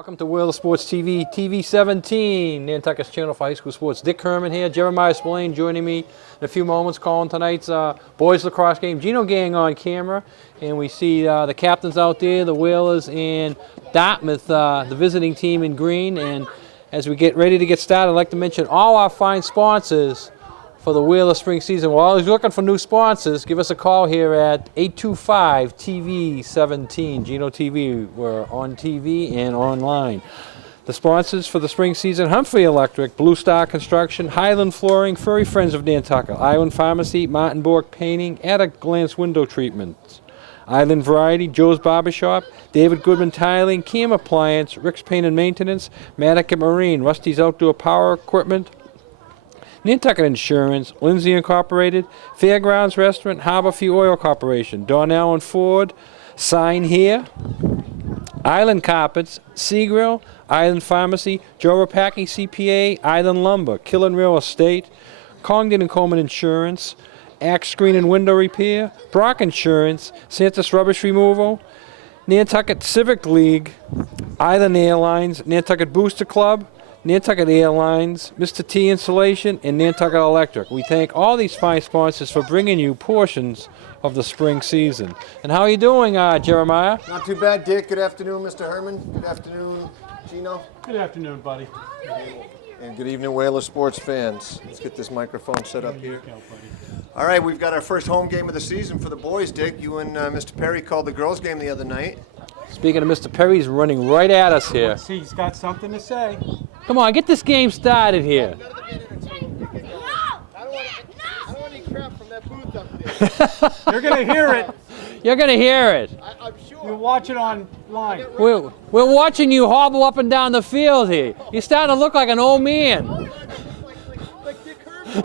Welcome to Wheeler Sports TV, TV 17, Nantucket's channel for high school sports. Dick Herman here, Jeremiah Spillane joining me in a few moments, calling tonight's boys lacrosse game. Gino Gang on camera, and we see the captains out there, the Whalers and Dartmouth, the visiting team in green. And as we get ready to get started, I'd like to mention all our fine sponsors for the Wheeler spring season. While you're looking for new sponsors, give us a call here at 825-TV-17. Gino TV, we're on TV and online. The sponsors for the spring season: Humphrey Electric, Blue Star Construction, Highland Flooring, Furry Friends of Nantucket, Island Pharmacy, Martin Bork Painting, At a Glance Window Treatments, Island Variety, Joe's Barbershop, David Goodman Tiling, Cam Appliance, Rick's Paint and Maintenance, Matticat Marine, Rusty's Outdoor Power Equipment, Nantucket Insurance, Lindsay Incorporated, Fairgrounds Restaurant, Harborview Oil Corporation, Donnell and Ford, Sign Here, Island Carpets, Seagrill, Island Pharmacy, Joe Rapaki CPA, Island Lumber, Killen Real Estate, Congdon and Coleman Insurance, Axe Screen and Window Repair, Brock Insurance, Santa's Rubbish Removal, Nantucket Civic League, Island Airlines, Nantucket Booster Club, Nantucket Airlines, Mr. T Insulation, and Nantucket Electric. We thank all these fine sponsors for bringing you portions of the spring season. And how are you doing, Jeremiah? Not too bad, Dick. Good afternoon, Mr. Herman. Good afternoon, Gino. Good afternoon, buddy. And good evening, Whaler sports fans. Let's get this microphone set up here. All right, we've got our first home game of the season for the boys, Dick. You and Mr. Perry called the girls' game the other night. Speaking of Mr. Perry, he's running right at us here. He's got something to say. Come on, get this game started here. I don't want any crap from that booth up there. You're going to hear it. You're going to hear it. I'm sure. You watch it online. We're watching you hobble up and down the field here. You're starting to look like an old man. Like Dick Herman.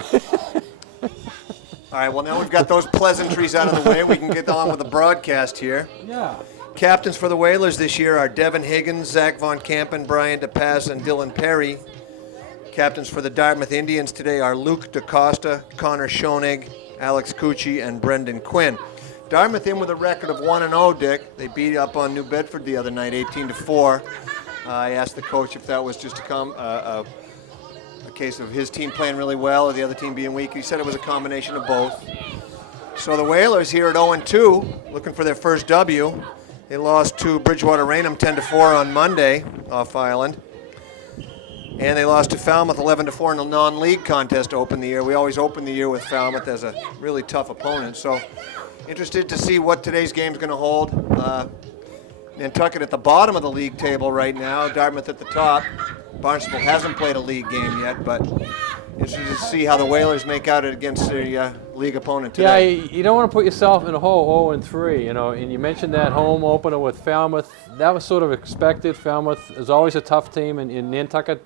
All right, well, now we've got those pleasantries out of the way. We can get on with the broadcast here. Yeah. Captains for the Whalers this year are Devin Higgins, Zach Von Campen, Brian DePaz, and Dylan Perry. Captains for the Dartmouth Indians today are Luke DaCosta, Connor Schoenig, Alex Cucci, and Brendan Quinn. Dartmouth in with a record of 1-0, Dick. They beat up on New Bedford the other night, 18-4. I asked the coach if that was just a case of his team playing really well or the other team being weak. He said it was a combination of both. So the Whalers here at 0-2, looking for their first W. They lost to Bridgewater Raynham 10-4 on Monday off Island. And they lost to Falmouth 11-4 in a non-league contest to open the year. We always open the year with Falmouth as a really tough opponent. So interested to see what today's game is going to hold. Nantucket at the bottom of the league table right now, Dartmouth at the top. Barnstable hasn't played a league game yet, but interested to see how the Whalers make out against their league opponent today. Yeah, you don't want to put yourself in a hole 0-3, you know. And you mentioned that home opener with Falmouth. That was sort of expected. Falmouth is always a tough team, and Nantucket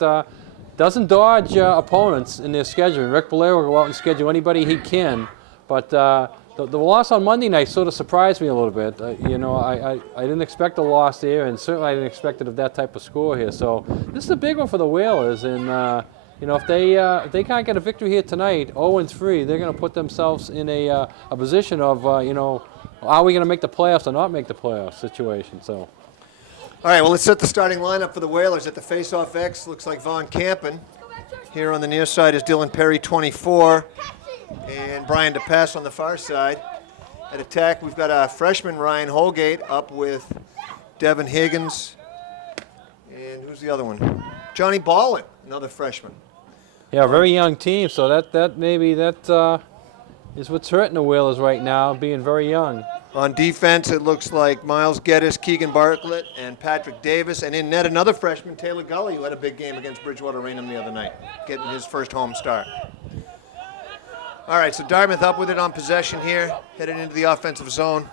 doesn't dodge opponents in their schedule. Rick Blair will go out and schedule anybody he can, but the loss on Monday night sort of surprised me a little bit. You know, I didn't expect a loss there, and certainly I didn't expect it of that type of score here. So this is a big one for the Whalers, and you know, if they can't get a victory here tonight, 0-3, they're going to put themselves in a position of you know, are we going to make the playoffs or not make the playoffs situation. So. All right, well, let's set the starting lineup for the Whalers. At the face-off X, looks like Von Campen. Here on the near side is Dylan Perry, 24, and Brian DePass on the far side. At attack, we've got a freshman, Ryan Holgate, up with Devin Higgins. And who's the other one? Johnny Ballin, another freshman. Yeah, a very young team, so that maybe that is what's hurting the Whalers right now, being very young. On defense, it looks like Miles Geddes, Keegan Bartlett, and Patrick Davis. And in net, another freshman, Taylor Gully, who had a big game against Bridgewater Raynham the other night, getting his first home start. All right, so Dartmouth up with it on possession here, headed into the offensive zone.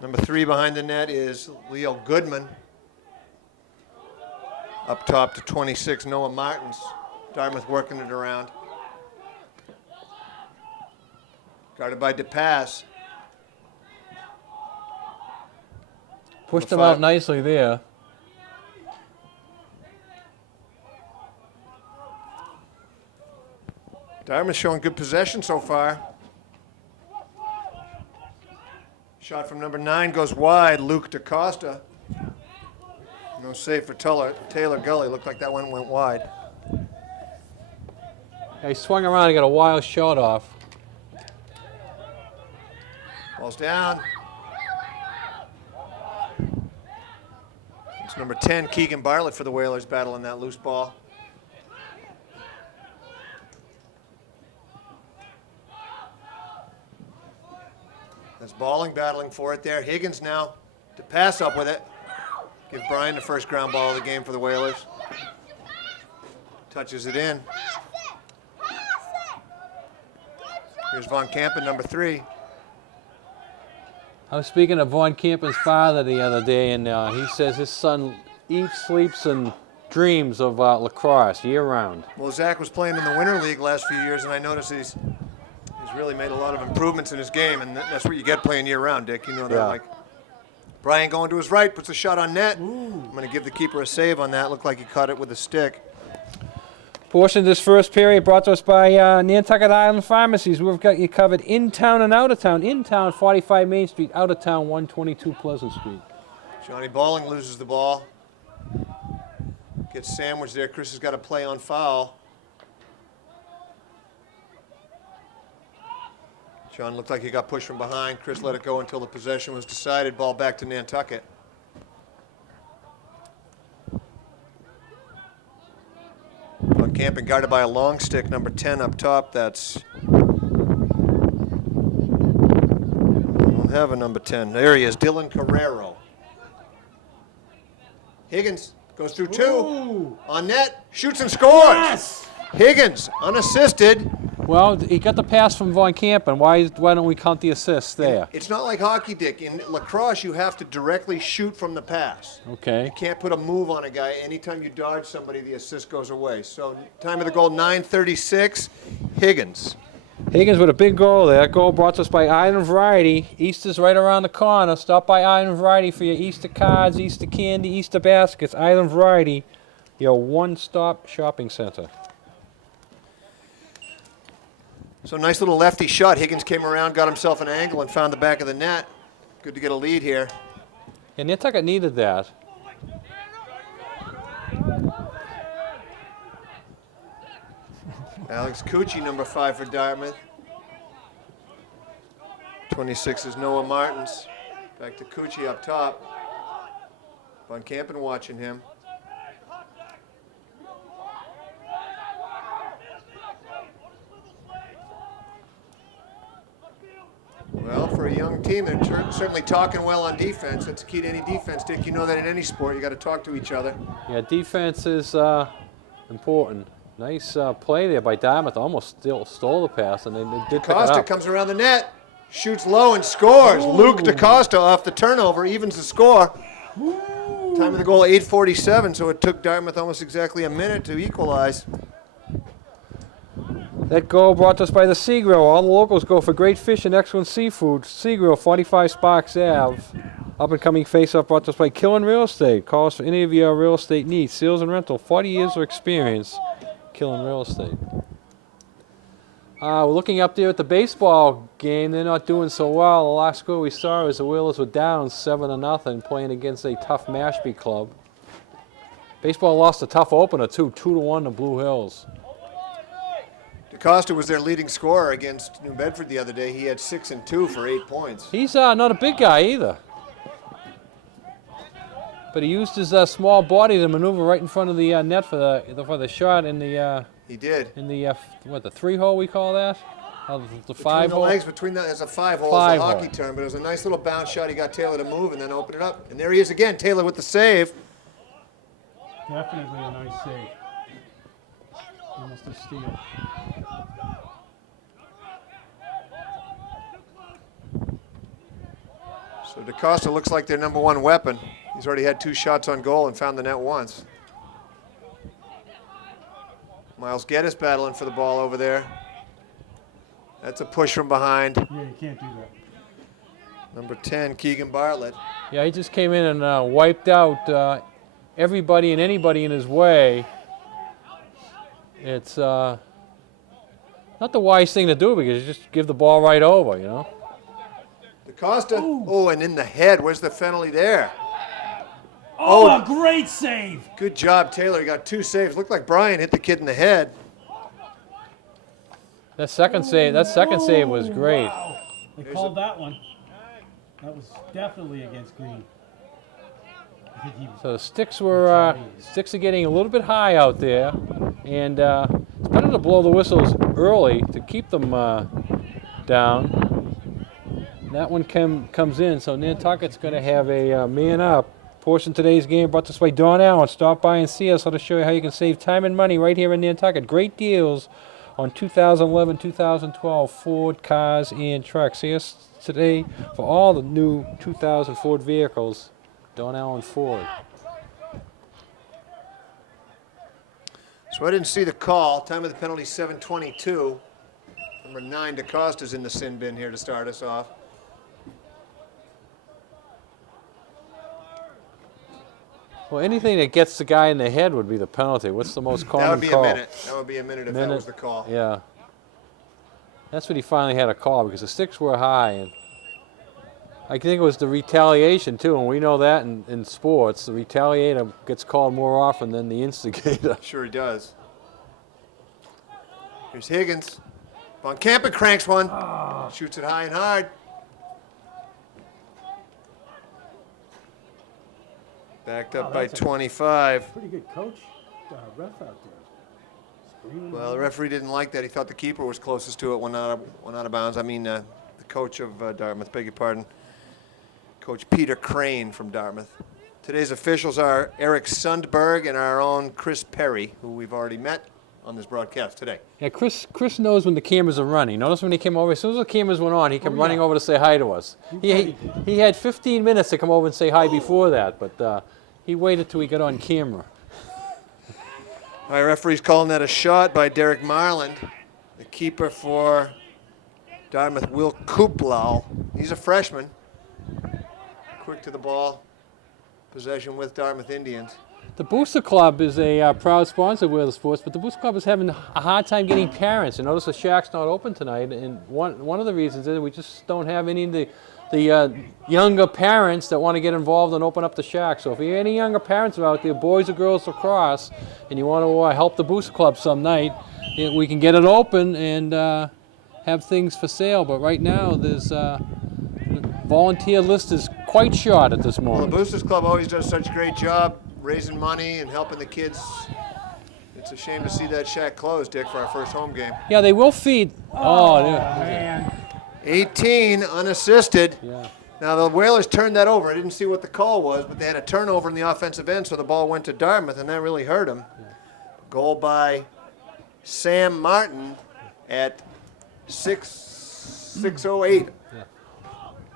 Number 3 behind the net is Leo Goodman. Up top to 26, Noah Martins. Dartmouth working it around. Guarded by DePass. Pushed them out nicely there. Dartmouth showing good possession so far. Shot from number 9 goes wide. Luke DaCosta. No save for Taylor Gully. Looked like that one went wide. Yeah, he swung around and got a wild shot off. Ball's down. It's number 10, Keegan Bartlett for the Whalers, battling that loose ball. That's Balling battling for it there. Higgins now to pass up with it. Give Brian the first ground ball of the game for the Whalers. Touches it in. Here's Von Campen, number 3. I was speaking to Von Campen's father the other day, and he says his son eats, sleeps, and dreams of lacrosse year-round. Well, Zach was playing in the Winter League last few years, and I noticed he's really made a lot of improvements in his game, and that's what you get playing year-round, Dick. You know that, Yeah. like. Brian going to his right, puts a shot on net. I'm going to give the keeper a save on that. Looked like he caught it with a stick. Portion of this first period brought to us by Nantucket Island Pharmacies. We've got you covered in town and out of town. In town, 45 Main Street. Out of town, 122 Pleasant Street. Johnny Balling loses the ball. Gets sandwiched there. Chris has got to play on foul. John looked like he got pushed from behind. Chris let it go until the possession was decided. Ball back to Nantucket. Von Campen guarded by a long stick, number 10 up top. That's. Don't have a number 10. There he is, Dylan Carrero. Higgins goes through 2. Ooh. On net, shoots and scores. Yes! Higgins, unassisted. Well, he got the pass from Von Campen. Why don't we count the assists there? It's not like hockey, Dick. In lacrosse, you have to directly shoot from the pass. Okay. You can't put a move on a guy. Anytime you dodge somebody, the assist goes away. So time of the goal, 9:36. Higgins. Higgins with a big goal there. That goal brought to us by Island Variety. Easter's right around the corner. Stop by Island Variety for your Easter cards, Easter candy, Easter baskets. Island Variety, your one-stop shopping center. So nice little lefty shot. Higgins came around, got himself an angle, and found the back of the net. Good to get a lead here. And Nantucket needed that. Alex Cucci, number 5 for Dartmouth. 26 is Noah Martins. Back to Cucci up top. Von Campen watching him. Well, for a young team, they're certainly talking well on defense. That's the key to any defense, Dick. You know that in any sport, you got to talk to each other. Yeah, defense is important. Nice play there by Dartmouth. Almost stole the pass, and they did pick it Costa up. comes around the net, shoots low and scores. Ooh. Luke DaCosta off the turnover, evens the score. Time of the goal, 8:47, so it took Dartmouth almost exactly a minute to equalize. That goal brought to us by the Sea Grill. All the locals go for great fish and excellent seafood. Sea Grill, 45 Sparks Ave. Up-and-coming face-off brought to us by Killen Real Estate. Call us for any of your real estate needs. Sales and rental, 40 years of experience. Killen Real Estate. We're looking up there at the baseball game. They're not doing so well. The last score we saw was the Whalers were down 7-0, playing against a tough Mashpee club. Baseball lost a tough opener, too, 2-1 to Blue Hills. DaCosta was their leading scorer against New Bedford the other day. He had 6 and 2 for 8 points. He's not a big guy either. But he used his small body to maneuver right in front of the net for the shot in the He did. in the the 3-hole we call that, the Between 5-hole. the legs, between the, as a 5-hole, Five is a hole. hockey term, but it was a nice little bounce shot. He got Taylor to move and then open it up. And there he is again, Taylor with the save. Definitely a nice save. Almost a steal. So DaCosta looks like their number 1 weapon. He's already had 2 shots on goal and found the net once. Miles Geddes battling for the ball over there. That's a push from behind. Yeah, you can't do that. Number 10, Keegan Bartlett. Yeah, he just came in and wiped out everybody and anybody in his way. It's not the wise thing to do because you just give the ball right over, you know. DaCosta. Oh, and in the head. Where's the penalty there? Oh, a great save. Good job, Taylor. He got 2 saves. Looked like Brian hit the kid in the head. That second save was great. Wow. They called that one. That was definitely against Green. I think he So the sticks are getting a little bit high out there, and it's better to blow the whistles early to keep them down. That one comes in, so Nantucket's going to have a man up. Portion of today's game brought to us by Don Allen. Stop by and see us. Let us show you how you can save time and money right here in Nantucket. Great deals on 2011, 2012 Ford cars and trucks. See us today for all the new 2000 Ford vehicles. Don Allen Ford. So I didn't see the call. Time of the penalty 7:22. Number 9, DaCosta's in the sin bin here to start us off. Well, anything that gets the guy in the head would be the penalty. What's the most common That would be call? a minute. That would be a minute if that was the call. Yeah. That's what he finally had a call because the sticks were high. And I think it was the retaliation, too, and we know that in sports. The retaliator gets called more often than the instigator. Sure he does. Here's Higgins. Von Campen cranks one. Shoots it high and hard. Backed up by that's a 25. pretty good coach, ref out there. Screaming Well, the referee didn't like that. He thought the keeper was closest to it, went out of bounds. I mean, the coach of Dartmouth, beg your pardon. Coach Peter Crane from Dartmouth. Today's officials are Eric Sundberg and our own Chris Perry, who we've already met on this broadcast today. Yeah, Chris knows when the cameras are running. Notice when he came over, as soon as the cameras went on, he came running over to say hi to us. He had 15 minutes to come over and say hi before that, but he waited till he got on camera. All right, referee's calling that a shot by Derek Marland. The keeper for Dartmouth, Will Kuplau. He's a freshman. Quick to the ball. Possession with Dartmouth Indians. The Booster Club is a proud sponsor of Whalers Sports, but the Booster Club is having a hard time getting parents. You notice the shack's not open tonight, and one of the reasons is we just don't have any of the younger parents that want to get involved and open up the shack. So if you have any younger parents out there, boys or girls lacrosse, and you want to help the Booster Club some night, we can get it open and have things for sale. But right now, there's the volunteer list is quite short at this Well, moment. the Boosters Club always does such a great job raising money and helping the kids. It's a shame to see that shack closed, Dick, for our first home game. Yeah, they will feed. Oh, Man. 18 unassisted. yeah. Now, the Whalers turned that over. I didn't see what the call was, but they had a turnover in the offensive end, so the ball went to Dartmouth, and that really hurt them. Goal by Sam Martin at 6:08.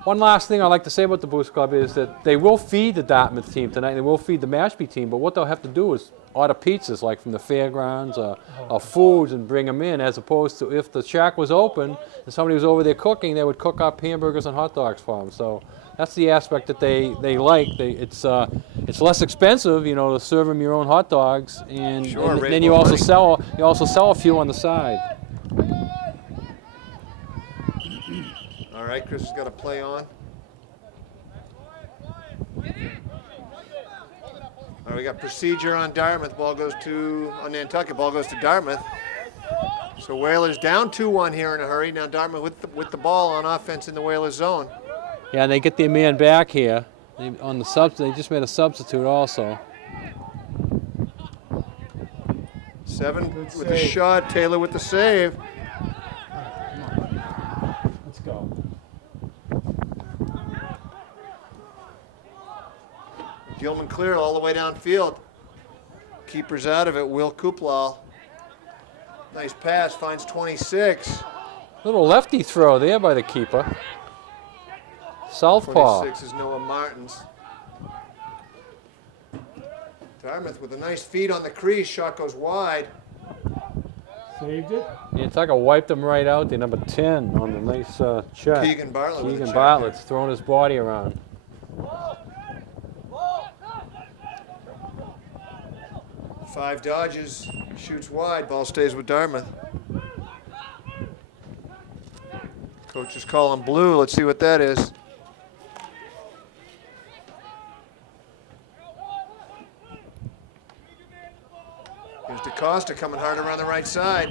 One last thing I'd like to say about the Boost Club is that they will feed the Dartmouth team tonight. They will feed the Mashpee team, but what they'll have to do is order pizzas like from the fairgrounds or foods and bring them in, as opposed to if the shack was open and somebody was over there cooking, they would cook up hamburgers and hot dogs for them. So that's the aspect that they like. It's less expensive, you know, to serve them your own hot dogs, and, Sure, and raise then you more also money. sell a few on the side. All right, Chris has got a play on. All right, we got procedure on Dartmouth. On Nantucket. Ball goes to Dartmouth. So Whalers down 2-1 here in a hurry. Now Dartmouth with the ball on offense in the Whalers zone. Yeah, and they get their man back here. They just made a substitute also. 7 Good with the save. shot. Taylor with the save. Let's go. Gilman cleared all the way downfield. Keeper's out of it. Will Kuplal. Nice pass. Finds 26. Little lefty throw there by the keeper. Southpaw. 26 is Noah Martins. Dartmouth with a nice feed on the crease. Shot goes wide. Saved it. Nantucket wiped him right out there, number 10 on the nice check. Keegan Bartlett with a Keegan check Bartlett's throwing his body around. 5 dodges. Shoots wide. Ball stays with Dartmouth. Coach is calling blue. Let's see what that is. Here's DaCosta coming hard around the right side.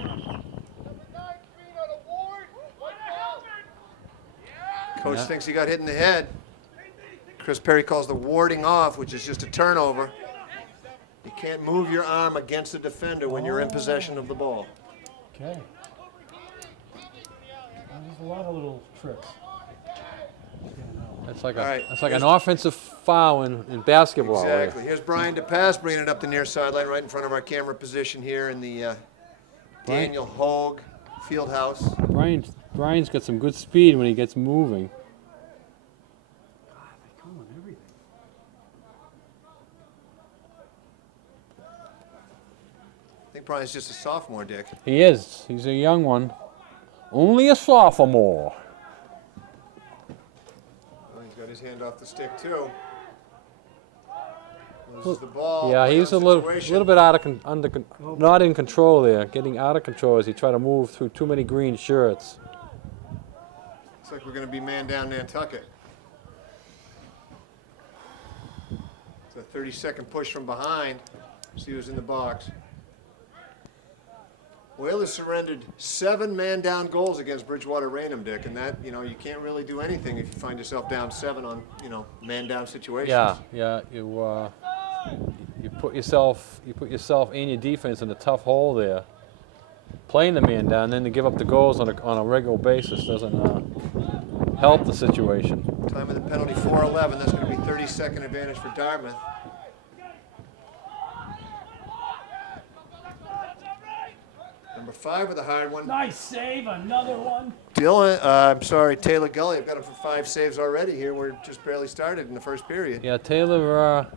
Coach thinks he got hit in the head. Chris Perry calls the warding off, which is just a turnover. You can't move your arm against the defender when you're in possession of the ball. Okay. There's a lot of little tricks. That's like, All right. that's like an offensive foul in basketball. Exactly. Here's Brian DePass bringing it up the near sideline right in front of our camera position here in the Daniel Hogue Fieldhouse. Brian's got some good speed when he gets moving. They come on everything. I think Brian's just a sophomore, Dick. He is. He's a young one. Only a sophomore. Oh, he's got his hand off the stick too. Loses the ball. Yeah, he's a little bit out of not in control there, getting out of control as he tried to move through too many green shirts. Looks like we're going to be man down Nantucket. It's a 30-second push from behind. See who's in the box. Whalers surrendered 7 man-down goals against Bridgewater Raynham, Dick, and that, you know, you can't really do anything if you find yourself down 7 on, you know, man-down situations. Yeah, you put yourself and your defense in a tough hole there. Playing the man down, then to give up the goals on a regular basis doesn't help the situation. Time of the penalty 4:11. That's going to be 30-second advantage for Dartmouth. Number 5 with a hard one. Nice save, another one. Taylor Gully. I've got him for 5 saves already here. We're just barely started in the first period. Yeah, Taylor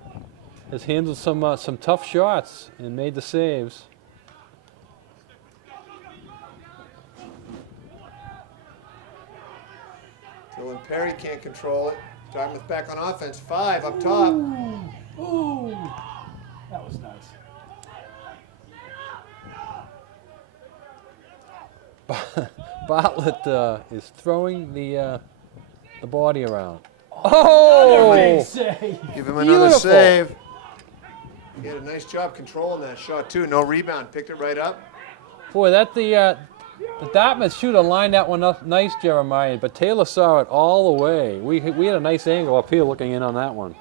has handled some tough shots and made the saves. Dylan Perry can't control it. Dartmouth back on offense. 5 up top. Ooh, that was nice. Bartlett is throwing the body around. Oh! Big save. Give him another Beautiful. save. He had a nice job controlling that shot too. No rebound. Picked it right up. Boy, the Dartmouth shooter lined that one up nice, Jeremiah, but Taylor saw it all the way. We had a nice angle up here looking in on that one.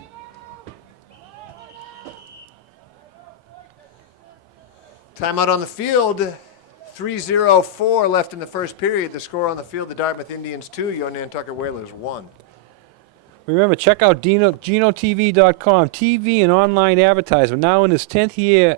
Timeout on the field. 3:04 left in the first period. The score on the field, the Dartmouth Indians 2, your Nantucket Whalers 1. Remember, check out GinoTV.com. TV and online advertisement. Now in its 10th year,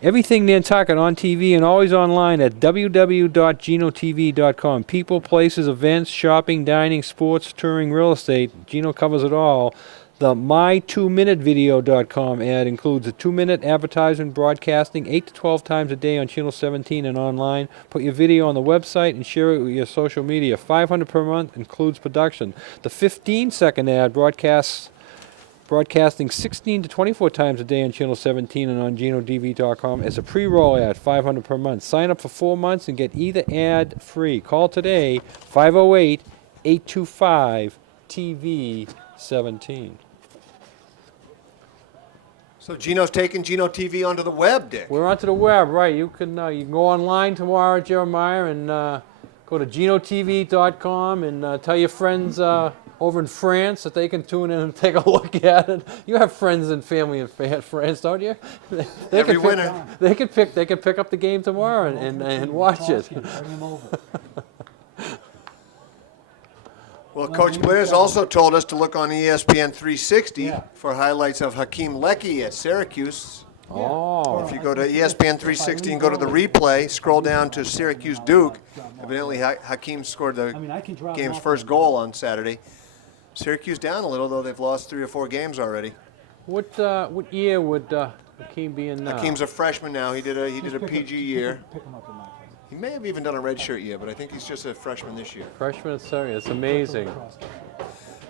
everything Nantucket on TV and always online at www.GinoTV.com. People, places, events, shopping, dining, sports, touring, real estate. Gino covers it all. The my2minutevideo.com ad includes a 2-minute advertisement broadcasting 8 to 12 times a day on Channel 17 and online. Put your video on the website and share it with your social media. $500 per month includes production. The 15-second ad broadcasting 16 to 24 times a day on Channel 17 and on GinoTV.com as a pre-roll ad, $500 per month. Sign up for 4 months and get either ad free. Call today, 508-825-TV17. So Gino's taking Gino TV onto the web, Dick. We're onto the web, right? You can go online tomorrow, Jeremiah, and go to GinoTV.com and tell your friends over in France that they can tune in and take a look at it. You have friends and family in France, don't you? Every winter. They can pick up the game tomorrow and watch it. Bring him over. Well, Coach Blair's also told us to look on ESPN 360 for highlights of Hakeem Leckie at Syracuse. Oh. If you go to ESPN 360 and go to the replay, scroll down to Syracuse Duke. Evidently, Hakeem scored the game's first goal on Saturday. Syracuse down a little, though they've lost 3 or 4 games already. What year would Hakeem be in now? Hakeem's a freshman now. He did a PG year. Pick him up in my place. He may have even done a redshirt year, but I think he's just a freshman this year. Freshman at Syracuse. It's amazing.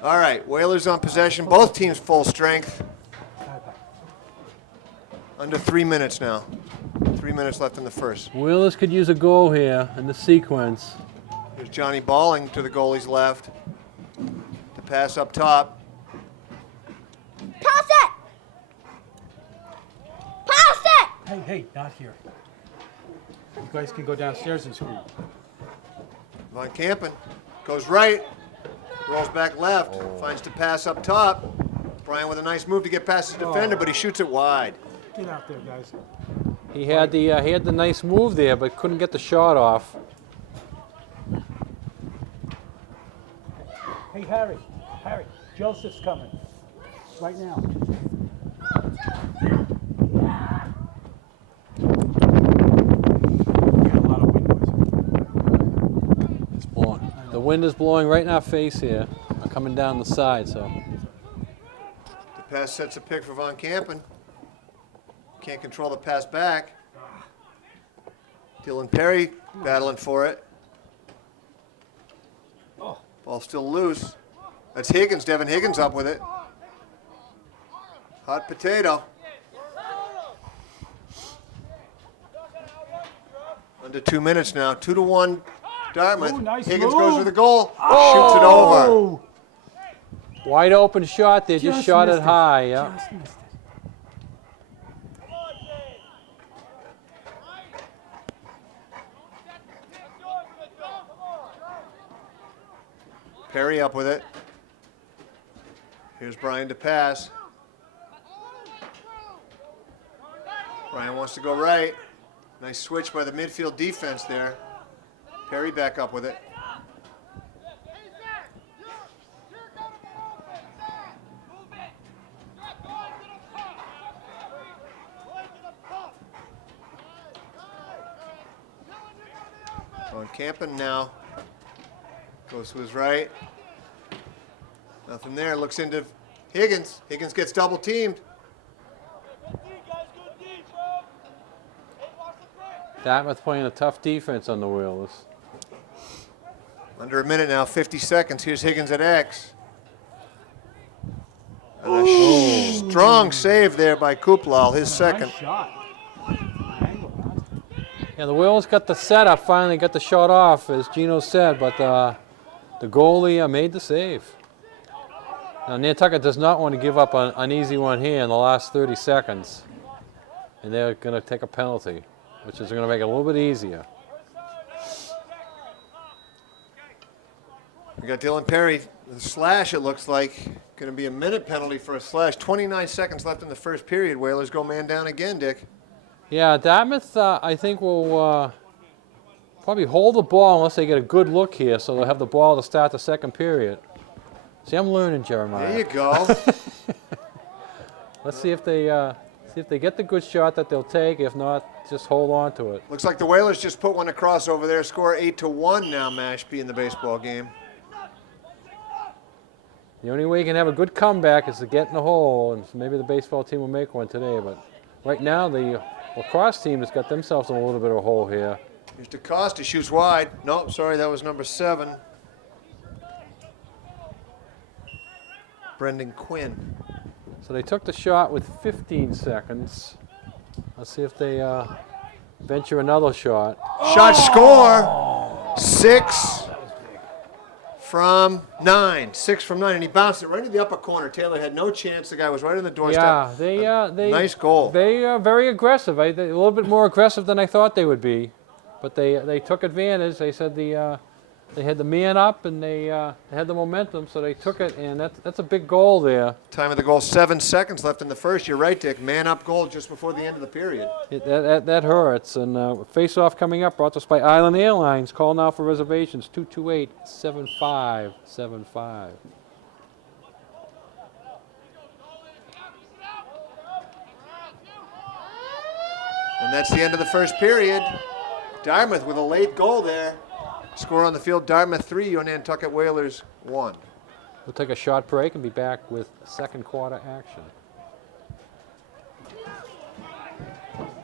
All right, Whalers on possession. Both teams full strength. Under 3 minutes now. 3 minutes left in the first. Whalers could use a goal here in the sequence. Here's Johnny Balling to the goalie's left. The pass up top. Pass it! Pass it! Hey, not here. You guys can go downstairs and scream. Von Campen goes right, rolls back left, finds the pass up top. Brian with a nice move to get past his defender, but he shoots it wide. Get out there, guys. He had the nice move there, but couldn't get the shot off. Hey, Harry, Joseph's coming. Right now. Got a lot of wind noise. It's blowing. The wind is blowing right in our face here, coming down the side. So The pass sets a pick for Von Campen. Can't control the pass back. Dylan Perry battling for it. Ball still loose. That's Higgins. Devin Higgins up with it. Hot potato. Under 2 minutes now. 2-1 Dartmouth. Ooh, nice Higgins move. goes for the goal. Shoots it over. wide open shot there, just shot it missed high. Yeah. Just missed it. Perry up with it. Here's Brian to pass. Brian wants to go right. Nice switch by the midfield defense there. Perry back up with it. On Campen now. Goes to his right. Nothing there. Looks into Higgins. Higgins gets double teamed. Dartmouth playing a tough defense on the Whalers. Under a minute now, 50 seconds. Here's Higgins at X. And a strong save there by Kuplal, his second. Nice shot. Yeah, the Whalers got the setup, finally got the shot off, as Gino said, but the goalie made the save. Now, Nantucket does not want to give up an easy one here in the last 30 seconds. And they're going to take a penalty, which is going to make it a little bit easier. We got Dylan Perry, the slash, it looks like. Going to be a minute penalty for a slash. 29 seconds left in the first period. Whalers go man down again, Dick. Yeah, Dartmouth, I think, will probably hold the ball unless they get a good look here, so they'll have the ball to start the second period. See, I'm learning, Jeremiah. There you go. Let's see if they get the good shot that they'll take. If not, just hold on to it. Looks like the Whalers just put one across over there. Score 8-1 now, Mashpee, in the baseball game. The only way you can have a good comeback is to get in the hole, and maybe the baseball team will make one today. But right now, the lacrosse team has got themselves in a little bit of a hole here. Here's DeCosta, shoots wide. No, sorry, that was number 7. Brendan Quinn. So they took the shot with 15 seconds. Let's see if they venture another shot. Shot score. 6 from 9. 6 from 9, and he bounced it right into the upper corner. Taylor had no chance. The guy was right on the doorstep. Yeah, they nice goal. They are very aggressive. They're a little bit more aggressive than I thought they would be, but they took advantage. They said they had the man up and they had the momentum, so they took it, and that's a big goal there. Time of the goal, 7 seconds left in the first. You're right, Dick. Man up goal just before the end of the period. That hurts. And face-off coming up, brought to us by Island Airlines. Call now for reservations, 228-7575. And that's the end of the first period. Dartmouth with a late goal there. Score on the field, Dartmouth 3, your Nantucket Whalers 1. We'll take a short break and be back with second quarter action.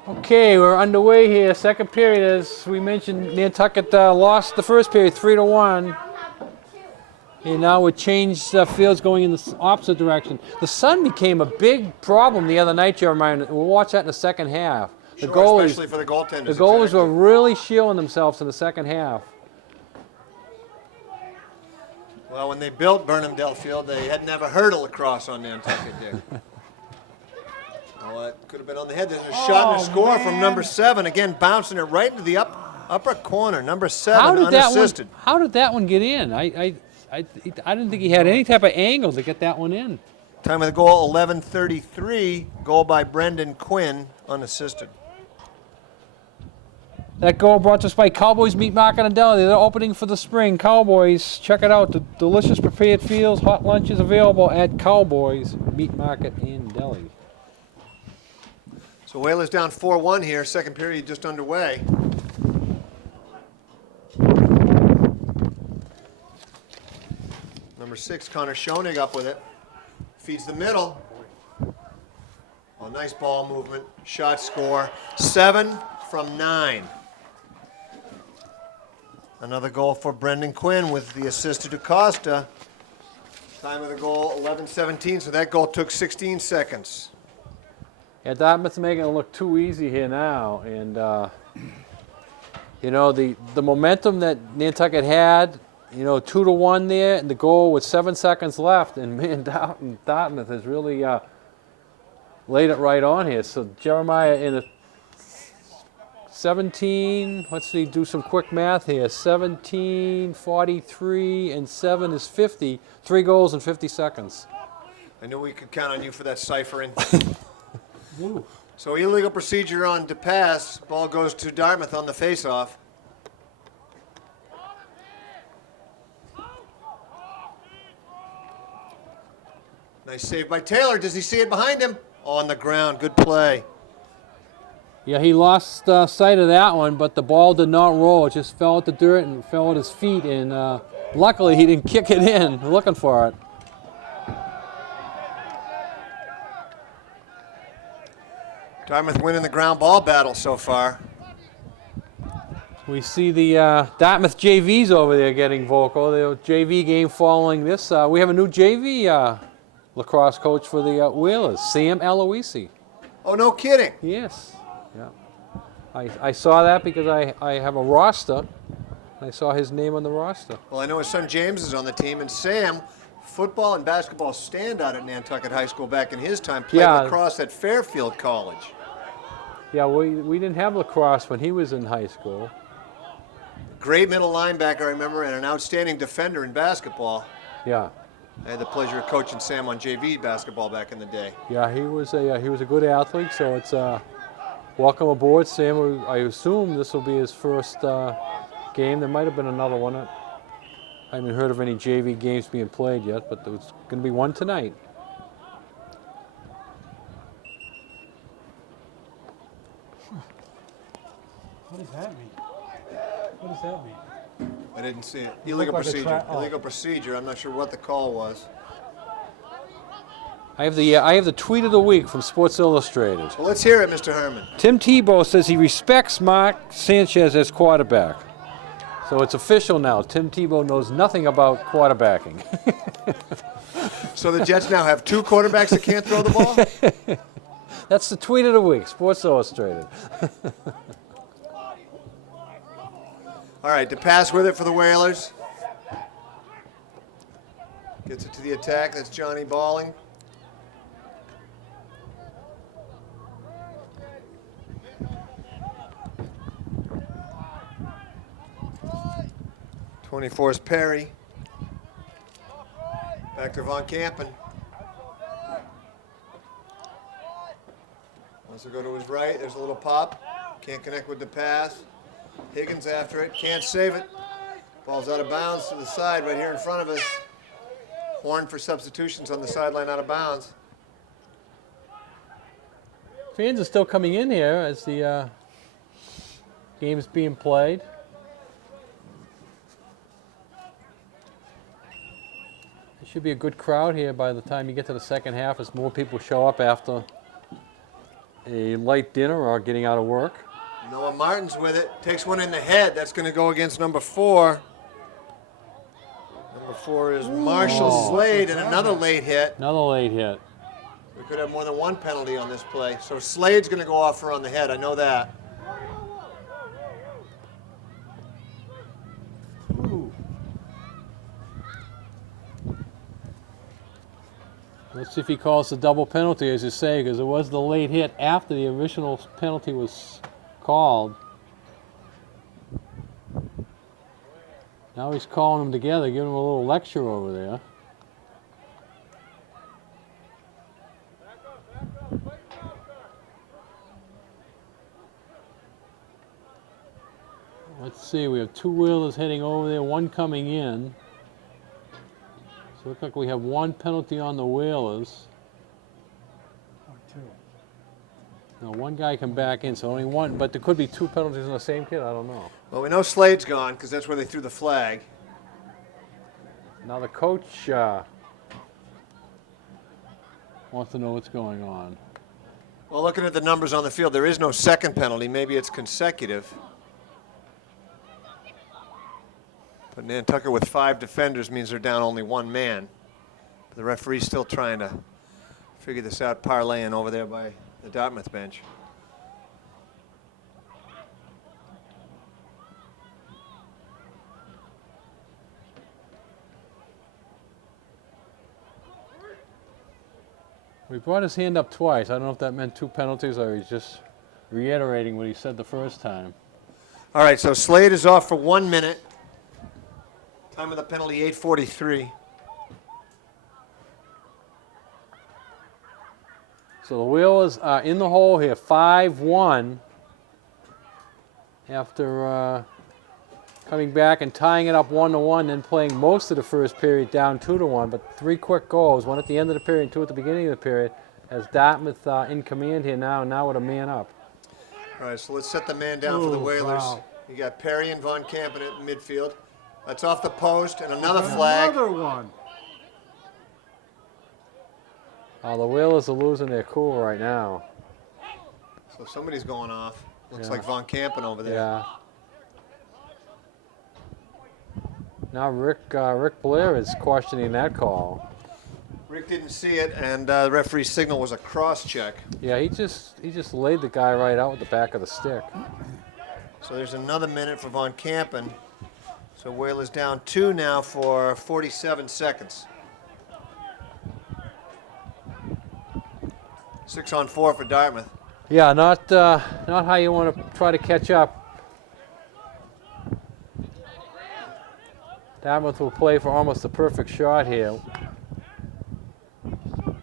Okay, we're underway here. Second period, as we mentioned, Nantucket lost the first period 3-1. And now we changed fields going in the opposite direction. The sun became a big problem the other night, Jeremiah. We'll watch that in the second half. The Sure, goalies, especially for the goaltenders. the goalies exactly. were really shielding themselves in the second half. Well, when they built Burnham Dell Field, they had never heard of lacrosse on Nantucket, Dick. Oh, that could have been on the head. There's a shot and a score from number 7. Again, bouncing it right into the upper corner. Number 7, unassisted. How did that one get in? I didn't think he had any type of angle to get that one in. Time of the goal, 11:33. Goal by Brendan Quinn, unassisted. That goal brought to us by Cowboys Meat Market and Deli. They're opening for the spring. Cowboys, check it out. The delicious prepared meals, hot lunches available at Cowboys Meat Market and Deli. So Whalers down 4-1 here. Second period just underway. Number 6, Connor Schoenig up with it. Feeds the middle. Oh, nice ball movement. Shot score. 7 from 9. Another goal for Brendan Quinn with the assist to DaCosta. Time of the goal, 11:17, so that goal took 16 seconds. Yeah, Dartmouth's making it look too easy here now. And, you know, the momentum that Nantucket had, you know, 2-1 there, and the goal with 7 seconds left. And, man, Dartmouth has really laid it right on here. So Jeremiah in the 17, let's see, do some quick math here. 17, 43, and 7 is 50. 3 goals in 50 seconds. I knew we could count on you for that ciphering. So illegal procedure on DePass. Ball goes to Dartmouth on the faceoff. Nice save by Taylor. Does he see it behind him? On the ground. Good play. Yeah, he lost sight of that one, but the ball did not roll. It just fell at the dirt and fell at his feet, and luckily he didn't kick it in looking for it. Dartmouth winning the ground ball battle so far. We see the Dartmouth JVs over there getting vocal. The JV game following this. We have a new JV lacrosse coach for the Whalers, Sam Aloisi. Oh, no kidding. Yes. Yeah. I saw that because I have a roster. I saw his name on the roster. Well, I know his son James is on the team, and Sam, football and basketball standout at Nantucket High School back in his time, played lacrosse at Fairfield College. Yeah, we didn't have lacrosse when he was in high school. Great middle linebacker, I remember, and an outstanding defender in basketball. Yeah. I had the pleasure of coaching Sam on JV basketball back in the day. Yeah, he was a good athlete. So it's welcome aboard, Sam. I assume this will be his first game. There might have been another one. I haven't heard of any JV games being played yet, but there's going to be one tonight. What does that mean? What does that mean? I didn't see it. You Illegal look like a procedure. oh. Illegal procedure. I'm not sure what the call was. I have the tweet of the week from Sports Illustrated. Well, let's hear it, Mr. Herman. Tim Tebow says he respects Mark Sanchez as quarterback. So it's official now. Tim Tebow knows nothing about quarterbacking. So the Jets now have 2 quarterbacks that can't throw the ball? That's the tweet of the week, Sports Illustrated. All right, to pass with it for the Whalers. Gets it to the attack. That's Johnny Balling. '24 is Perry. Back to Von Kampen. Wants to go to his right. There's a little pop. Can't connect with the pass. Higgins after it. Can't save it. Ball's out of bounds to the side right here in front of us. Horn for substitutions on the sideline, out of bounds. Fans are still coming in here as the game's being played. There should be a good crowd here by the time you get to the second half as more people show up after a light dinner or getting out of work. Noah Martin's with it. Takes one in the head. That's going to go against number 4. Number 4 is Marshall Slade, and another late hit. Another late hit. We could have more than one penalty on this play. So Slade's going to go off for on the head. I know that. Let's see if he calls the double penalty, as you say, because it was the late hit after the original penalty was called. Now he's calling them together, giving them a little lecture over there. Let's see, we have two wheelers heading over there, one coming in. So it looks like we have one penalty on the wheelers. Or two. No, one guy can back in, so only one, but there could be two penalties on the same kid, I don't know. Well, we know Slade's gone because that's where they threw the flag. Now the coach wants to know what's going on. Well, looking at the numbers on the field, there is no second penalty. Maybe it's consecutive. But Nantucket with 5 defenders means they're down only one man. The referee's still trying to figure this out, parlaying over there by the Dartmouth bench. We brought his hand up twice. I don't know if that meant 2 penalties or he's just reiterating what he said the first time. All right, so Slade is off for 1 minute. Time of the penalty, 8:43. So the Wheelers are in the hole here, 5-1, after coming back and tying it up 1-1, then playing most of the first period down 2-1, but 3 quick goals, 1 at the end of the period and 2 at the beginning of the period, as Dartmouth in command here now with a man up. All right, so let's set the man down for the Ooh, Whalers. wow. You got Perry and Von Campen at midfield. That's off the post, and another flag. Another one. The Whalers are losing their cool right now. So somebody's going off. Looks Yeah. like Von Campen over there. Yeah. Now Rick Blair is questioning that call. Rick didn't see it, and the referee's signal was a cross check. Yeah, he just laid the guy right out with the back of the stick. So there's another minute for Von Campen. So Whalers down 2 now for 47 seconds. 6-on-4 for Dartmouth. Yeah, not how you want to try to catch up. Dartmouth will play for almost a perfect shot here.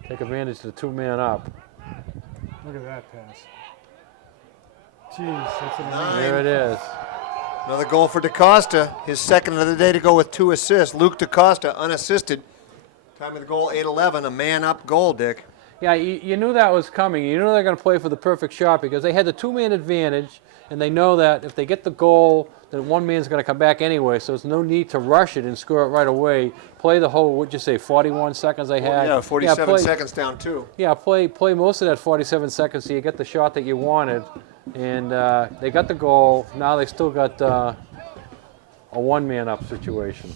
Take advantage of the 2-man up. Look at that pass. Jeez, that's an Nine. There it is. Another goal for DaCosta, his second of the day to go with 2 assists. Luke DaCosta, unassisted. Time of the goal, 8-11, a man-up goal, Dick. Yeah, you knew that was coming. You knew they were going to play for the perfect shot because they had the 2-man advantage, and they know that if they get the goal, then one man's going to come back anyway, so there's no need to rush it and score it right away. Play the whole, what'd you say, 41 seconds they had? Yeah, 47 play, seconds down 2. Yeah, play most of that 47 seconds so you get the shot that you wanted. And they got the goal. Now they still got a 1-man up situation.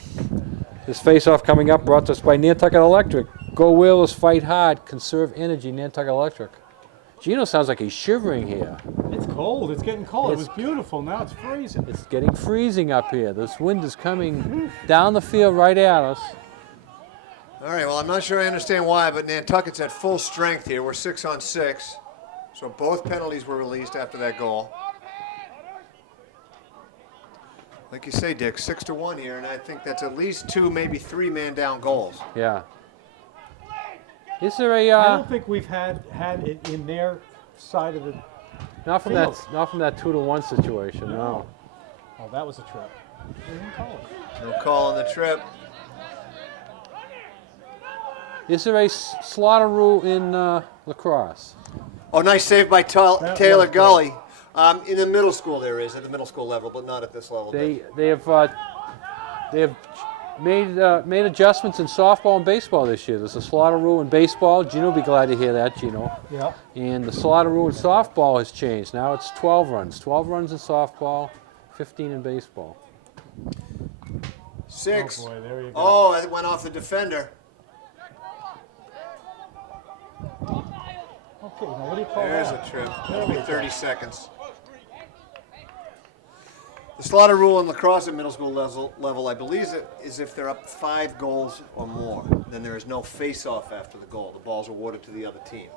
This face-off coming up brought to us by Nantucket Electric. Go Whalers, fight hard, conserve energy, Nantucket Electric. Gino sounds like he's shivering here. It's cold. It's getting cold. It's- It was beautiful. Now it's freezing. It's getting freezing up here. This wind is coming down the field right at us. All right, well, I'm not sure I understand why, but Nantucket's at full strength here. We're 6-on-6. So both penalties were released after that goal. Like you say, Dick, 6-1 here, and I think that's at least 2, maybe 3-man down goals. Yeah. Is there a I don't think we've had it in their side of the. not from field. that 2-1 situation? No. Oh, that was a trip. They didn't call it. No call on the trip. Is there a slaughter rule in lacrosse? Oh, nice save by That Taylor was Gully. In the middle school there is, at the middle school level, but not at this level. They have made adjustments in softball and baseball this year. There's a slaughter rule in baseball. Gino will be glad to hear that, Gino. Yeah. And the slaughter rule in softball has changed. Now it's 12 runs. 12 runs in softball, 15 in baseball. 6. Oh boy, there you go. Oh, it went off the defender. Okay, now what do you call There's that? a trip. That'll be 30 seconds. The slaughter rule in lacrosse at middle school level, I believe, is if they're up 5 goals or more. Then there is no face-off after the goal. The ball's awarded to the other team.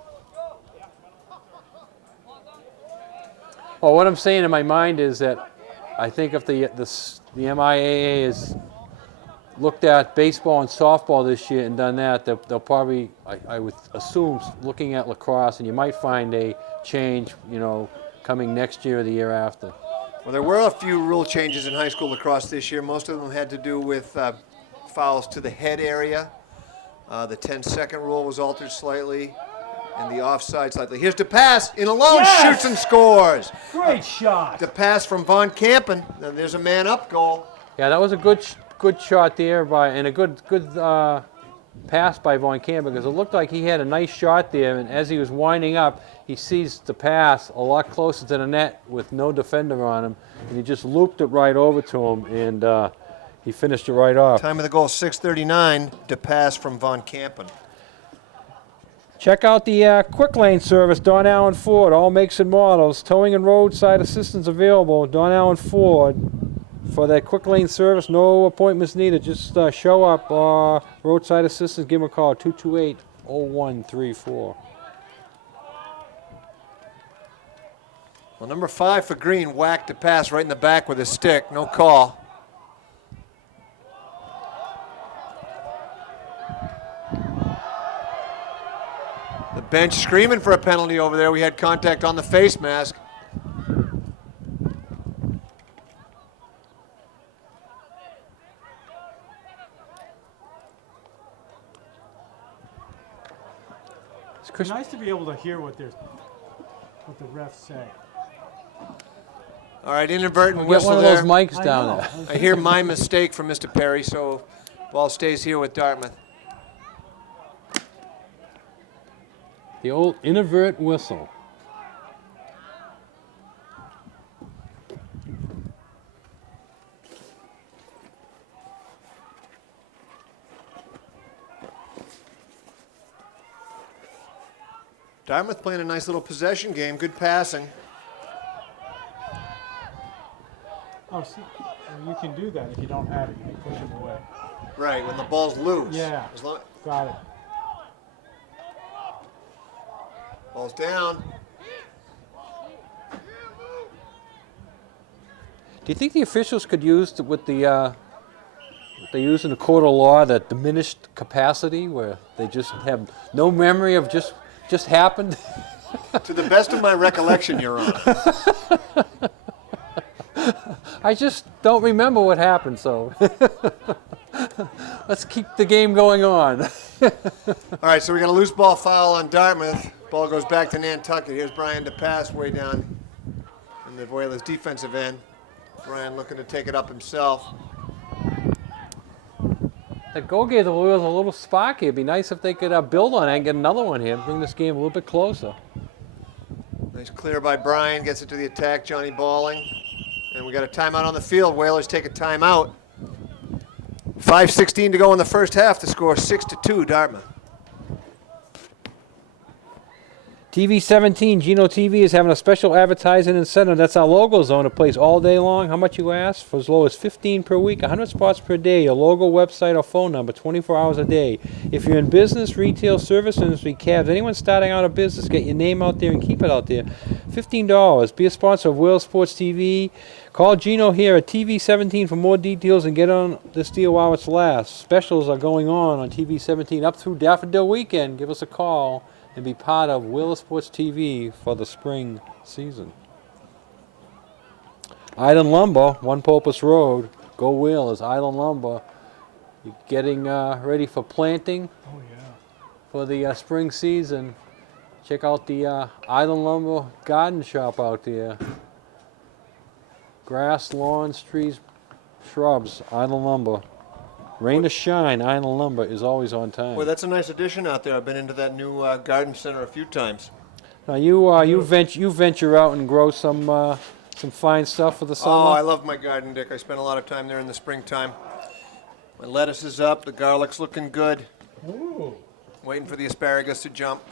Well, what I'm saying in my mind is that I think if the MIAA has looked at baseball and softball this year and done that, they'll probably, I would assume, looking at lacrosse, and you might find a change, you know, coming next year or the year after. Well, there were a few rule changes in high school lacrosse this year. Most of them had to do with fouls to the head area. The 10-second rule was altered slightly, and the offside slightly. Here's DePass in alone, Yes! shoots and scores. Great shot. DePass from Von Campen. Then there's a man-up goal. Yeah, that was a good shot there and a good pass by Von Camp, because it looked like he had a nice shot there, and as he was winding up, he sees the pass a lot closer to the net with no defender on him, and he just looped it right over to him, and he finished it right off. Time of the goal, 6:39. DePass from Von Campen. Check out the Quick Lane service, Don Allen Ford, all makes and models, towing and roadside assistance available, Don Allen Ford. For that Quick Lane service, no appointments needed. Just show up. Roadside assistance, give them a call, 228-0134. Well, number 5 for Green whacked a pass right in the back with his stick. No call. The bench screaming for a penalty over there. We had contact on the face mask. It's nice to be able to hear what the refs say. All right, inadvertent Get whistle one of there. those mics I down know. there. I hear my mistake from Mr. Perry, so ball stays here with Dartmouth. The old inadvertent whistle. Dartmouth playing a nice little possession game. Good passing. Oh, see, well, you can do that if you don't have it. You can push them away. Right, when the ball's loose. Yeah. As long, Got it. ball's down. Do you think the officials could use what they use in the court of law, that diminished capacity, where they just have no memory of just happened? To the best of my recollection, Your Honor. I just don't remember what happened, so let's keep the game going on. All right, so we got a loose ball foul on Dartmouth. Ball goes back to Nantucket. Here's Brian DePass way down in the Whalers' defensive end. Brian looking to take it up himself. That goal gave the Wheels a little sparky. It'd be nice if they could build on it and get another one here, bring this game a little bit closer. Nice clear by Brian, gets it to the attack, Johnny Balling. And we got a timeout on the field. Whalers take a timeout. 5:16 to go in the first half. The score 6-2 Dartmouth. TV 17, Geno TV is having a special advertising incentive. That's our logo zone. It plays all day long. How much you ask? For as low as 15 per week, 100 spots per day. Your logo, website, or phone number, 24 hours a day. If you're in business, retail, service industry, cabs, anyone starting out a business, get your name out there and keep it out there. $15. Be a sponsor of World Sports TV. Call Geno here at TV 17 for more details and get on this deal while it's lasts. Specials are going on TV 17 up through Daffodil Weekend. Give us a call and be part of Wheeler Sports TV for the spring season. Island Lumber, One Popus Road. Go Wheelers, Island Lumber. You're getting ready for planting Oh, yeah. for the spring season. Check out the Island Lumber garden shop out there. Grass, lawns, trees, shrubs, Island Lumber. Rain or shine, Island Lumber is always on time. Boy, that's a nice addition out there. I've been into that new garden center a few times. Now you venture out and grow some fine stuff for the summer. Oh, I love my garden, Dick. I spend a lot of time there in the springtime. My lettuce is up. The garlic's looking good. Ooh. Waiting for the asparagus to jump.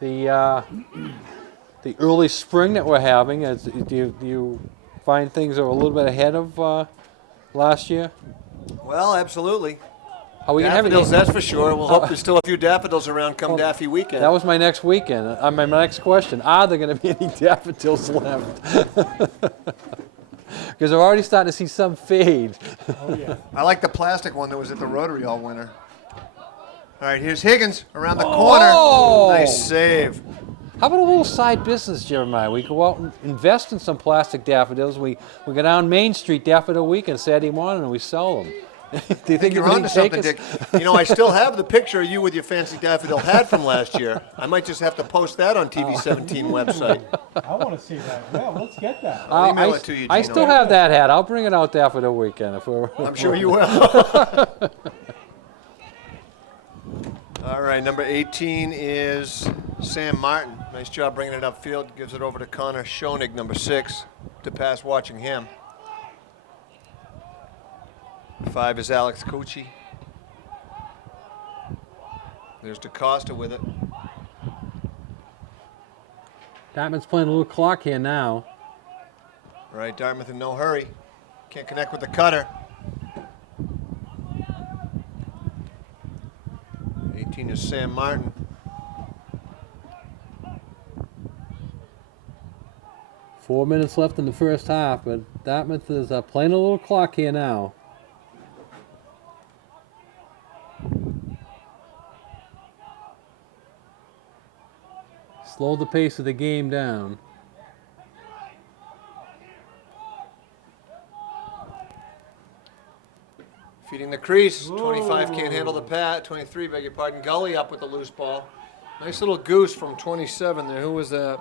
The early spring that we're having, do you find things are a little bit ahead of last year? Well, absolutely. Are we gonna have Daffodils, it? that's for sure. We'll hope there's still a few daffodils around come Daffy weekend. That was my next weekend. My next question: are there going to be any daffodils left? Because I'm already starting to see some fade. Oh, yeah. I like the plastic one that was at the Rotary all winter. All right, here's Higgins around the corner. Nice save. How about a little side business, Jeremiah? We go out and invest in some plastic daffodils. We go down Main Street Daffodil Weekend Saturday morning and we sell them. Do you think You're onto something, Dick. You know, I still have the picture of you with your fancy daffodil hat from last year. I might just have to post that on TV17 website. I want to see that. Yeah, let's get that. I'll email it to you, I Gino. still have that hat. I'll bring it out Daffodil Weekend if we're. I'm sure you will. All right, number 18 is Sam Martin. Nice job bringing it upfield. Gives it over to Connor Schoenig, number 6, to pass watching him. 5 is Alex Cucci. There's DaCosta with it. Dartmouth's playing a little clock here now. All right, Dartmouth in no hurry. Can't connect with the cutter. 18 is Sam Martin. Four minutes left in the first half, but Dartmouth is playing a little clock here now. Slow the pace of the game down. Feeding the crease. 25 can't handle the pat. 23, beg your pardon. Gully up with the loose ball. Nice little goose from 27 there. Who was that?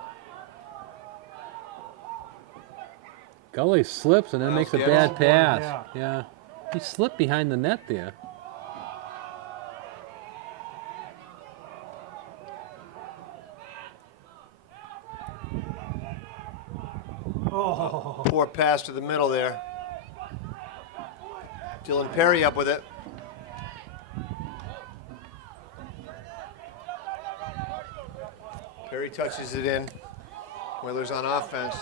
Gully slips and then makes a Miles bad pass. yeah. Yeah. He slipped behind the net there. Oh, Poor pass to the middle there. Dylan Perry up with it. Perry touches it in. Whalers on offense.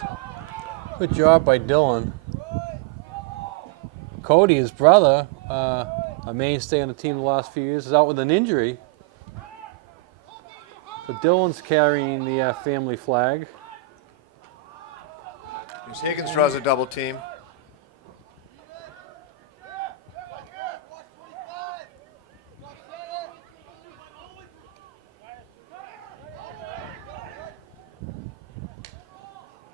Good job by Dylan. Cody, his brother, a mainstay on the team the last few years, is out with an injury. So Dylan's carrying the family flag. Here's Higgins draws a double team.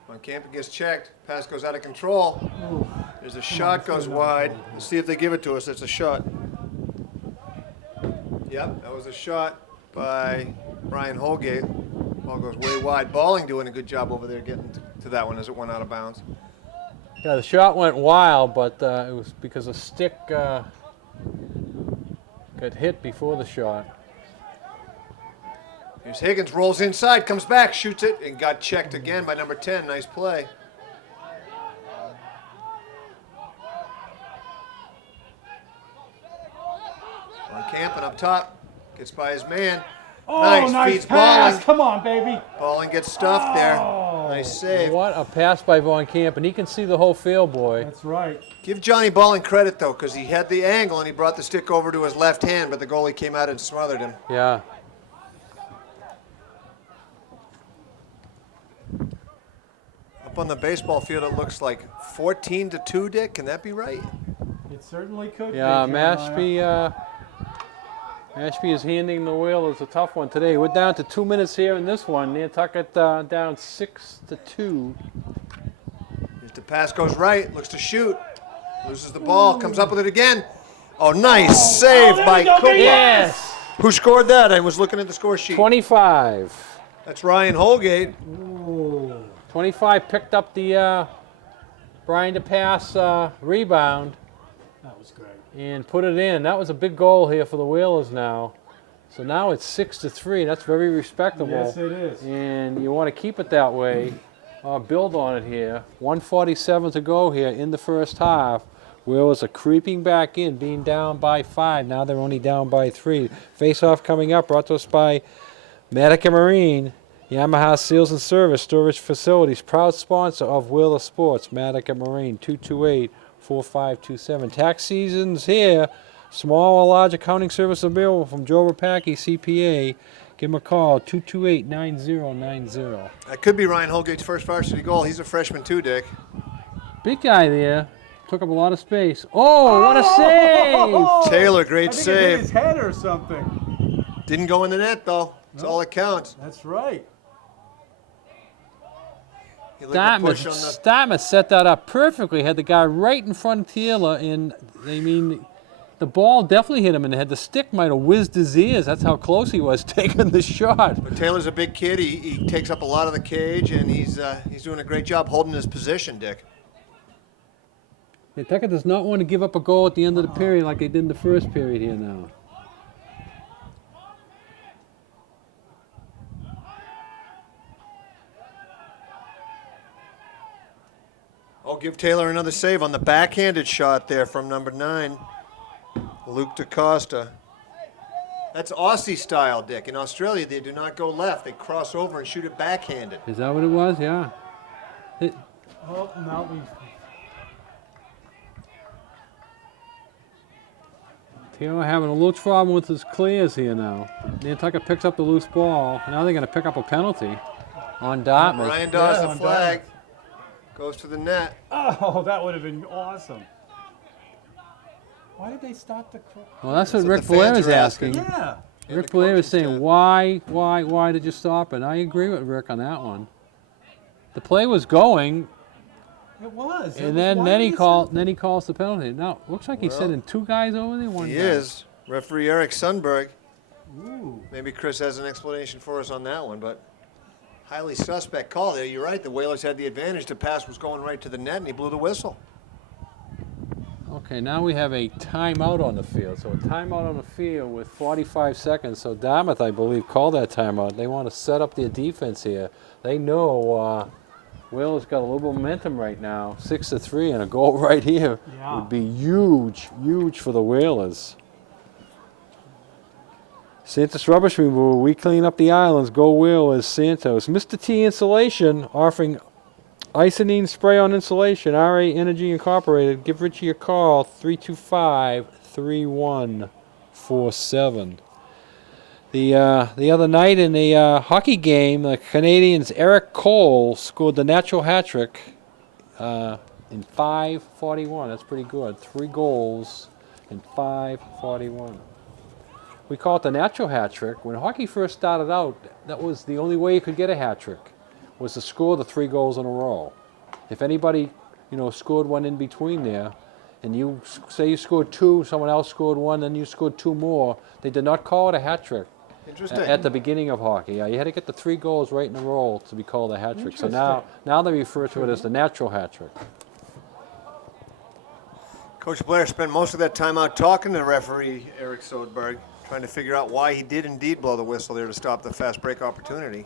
Von Campen gets checked. Pass goes out of control. There's a shot goes wide. Let's see if they give it to us. It's a shot. Yep, that was a shot by Brian Holgate. Ball goes way wide. Balling doing a good job over there getting to that one as it went out of bounds. Yeah, the shot went wild, but it was because a stick got hit before the shot. Here's Higgins, rolls inside, comes back, shoots it, and got checked again by number 10. Nice play. Von Campen up top, gets by his man. nice feeds pass. Balling. Come on, baby. Balling gets stuffed there. Oh. Nice save. What a pass by Von Camp, and he can see the whole field, boy. That's right. Give Johnny Balling credit, though, because he had the angle and he brought the stick over to his left hand, but the goalie came out and smothered him. Yeah. Up on the baseball field, it looks like 14-2, Dick. Can that be right? It certainly could Yeah, be. Jeremiah. Mashpee is handing the wheel. It's a tough one today. We're down to 2 minutes here in this one. Nantucket down 6-2. If the pass goes right, looks to shoot. Loses the ball, comes up with it again. Oh, nice save there by we go, Cooper. baby. Yes! Who scored that? I was looking at the score sheet. 25. That's Ryan Holgate. Ooh. 25 picked up the Brian DePass rebound That was great. and put it in. That was a big goal here for the Whalers now. So now it's 6-3. That's very respectable. Yes, it is. And you want to keep it that way. Build on it here. 1:47 to go here in the first half. Whalers are creeping back in, being down by 5. Now they're only down by 3. Face-off coming up, brought to us by Medica Marine. Yamaha Sales and Service Storage Facilities, proud sponsor of Wheeler Sports, Mattica Marine, 228-4527. Tax season's here. Small or large accounting service available from Joe Rapacki, CPA. Give him a call, 228-9090. That could be Ryan Holgate's first varsity goal. He's a freshman too, Dick. Big guy there. Took up a lot of space. Oh, what a save! Taylor, great I think it hit his save. head or something. Didn't go in the net, though. That's all that counts. That's right. He let the push on the- Dartmouth set that up perfectly. Had the guy right in front of Taylor, and I mean, the ball definitely hit him in the head. The stick might have whizzed his ears. That's how close he was taking the shot. But Taylor's a big kid. He takes up a lot of the cage, and he's doing a great job holding his position, Dick. Nantucket does not want to give up a goal at the end of the period like they did in the first period here now. Oh, give Taylor another save on the backhanded shot there from number 9, Luke DaCosta. That's Aussie style, Dick. In Australia, they do not go left. They cross over and shoot it backhanded. Is that what it was? Yeah. Oh, now we. Taylor having a little trouble with his clears here now. Nantucket picks up the loose ball. Now they're going to pick up a penalty on Dartmouth. Ryan dodged Yeah, the on flag. Goes to the net. Oh, that would have been awesome. Why did they stop the? Well, that's what That's what Rick the Blair fans is are asking. asking. Yeah. And Rick the Blair is coaching saying, staff. why did you stop it? I agree with Rick on that one. The play was going, It was. and then he calls the penalty. Now, looks like he's Well, sending 2 guys over there. One He guy. is. Referee Eric Sundberg. Ooh. Maybe Chris has an explanation for us on that one, but highly suspect call there. You're right. The Whalers had the advantage. The pass was going right to the net, and he blew the whistle. Okay, now we have a timeout on the field. So a timeout on the field with 45 seconds. So Dartmouth, I believe, called that timeout. They want to set up their defense here. They know Whalers got a little momentum right now, 6-3, and a goal right here Yeah. would be huge, huge for the Whalers. Santos Rubbish Removal, we clean up the islands. Go Whalers, Santos. Mr. T Insulation offering Isonine spray on insulation. RA Energy Incorporated. Give Richie a call, 325-3147. The other night in the hockey game, the Canadians' Eric Cole scored the natural hat trick in 5:41. That's pretty good. 3 goals in 5:41. We call it the natural hat trick. When hockey first started out, that was the only way you could get a hat trick, was to score the 3 goals in a row. If anybody, scored one in between there, and you say you scored 2, someone else scored 1, then you scored 2 more, they did not call it a hat trick Interesting. at the beginning of hockey. Yeah, you had to get the 3 goals right in a row to be called a hat trick. So now they refer to it as the natural hat trick. Coach Blair spent most of that time out talking to referee Eric Sodberg, trying to figure out why he did indeed blow the whistle there to stop the fast break opportunity.